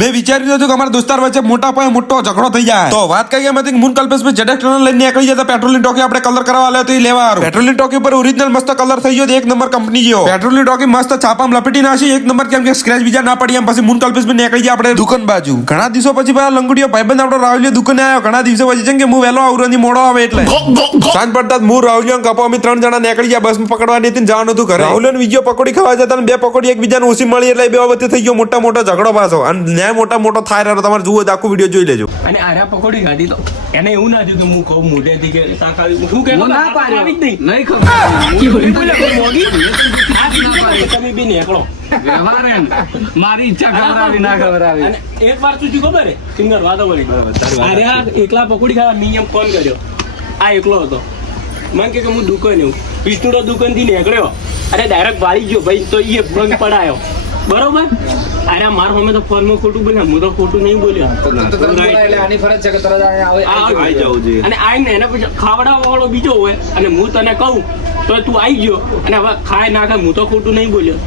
મેં વિચાર્યું હતું કે અમારા દોસ્તાર વચ્ચે મોટા પાયે મોટો ઝઘડો થઈ જાય. તો વાત કઈ એમ હતી કે મુન કલ્પેશભાઈ ZX ટનલ લઈને નીકળી જતા પેટ્રોલની ટોકી આપણે કલર કરવા આલ્યો તો એ લેવા આવ્યો. પેટ્રોલની ટોકી પર ઓરિજિનલ મસ્ત કલર થઈ ગયો, એક નંબર કંપની જેવો. પેટ્રોલની ટોકી મસ્ત છાપામાં લપેટી નાખી, એક નંબર, કેમ કે સ્ક્રેચ બીજા ના પડી. એમ પછી મુન કલ્પેશભાઈ નીકળી ગયા આપણે દુકાન બાજુ. ઘણા દિવસો પછી પેલા લંગડીયો ભાઈબંધ આપણો રાહુલિયો દુકાને આવ્યો. ઘણા દિવસો પછી, જેમ કે હું વહેલો આવરો ની મોડો આવે એટલે સાંજ પડતા હું રાહુલિયો કપો અમે 3 જણા નીકળી ગયા. બસ પકડવાની હતી, જવાનું હતું ઘરે. રાહુલિયો બીજો પકોડી ખાવા જતા અને 2 પકોડી એકબીજાને ઓછી મળી એટલે બે વચ્ચે થઈ ગયો મોટા મોટો ઝઘડો પાછો. અને ન્યાય મોટો થાય રહ્યો. તમારે જુઓ આખો વિડીયો જોઈ લેજો. અને આર્યા પકોડી ખાધી તો એને એવું ના થયું કે હું કહું મોઢેથી કે તાકાવી હું કે ના પાડી નહીં ખબર મોગી તમે બી નીકળો વ્યવહાર મારી ઈચ્છા ખબરાવી ના ખબરાવી. અને એક વાર શું ખબર હે સિંગર વાતો કરી આર્યા એકલા પકોડી ખાવા નિયમ ફોન કર્યો. આ એકલો હતો. મને કે હું દુકાન એવું વિષ્ણુનો દુકાન થી નીકળ્યો અરે ડાયરેક્ટ વાળી ગયો ભાઈ તો એ બંધ પડાયો બરોબર. અરે માર હમે તો ફોન માં ખોટું બોલ્યા, હું તો ખોટું નહીં બોલ્યો. આની ફરજ છે કે તરત આવી જવું જોઈએ. અને આઈને એને પછી ખાવડાવવા વાળો બીજો હોય અને હું તને કહું તો તું આવી ગયો અને હવે ખાય ના ખાય હું તો ખોટું નહીં બોલ્યો.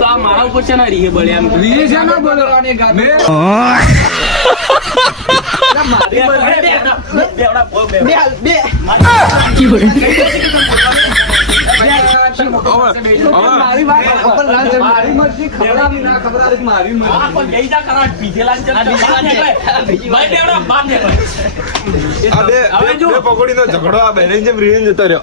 તો આ મારા ઉપર છે ને રીહે બળે એમ રીહે છે ના બોલવાની પકોડી નો ઝઘડો આ બેન જેમ રીન જતો રહ્યો.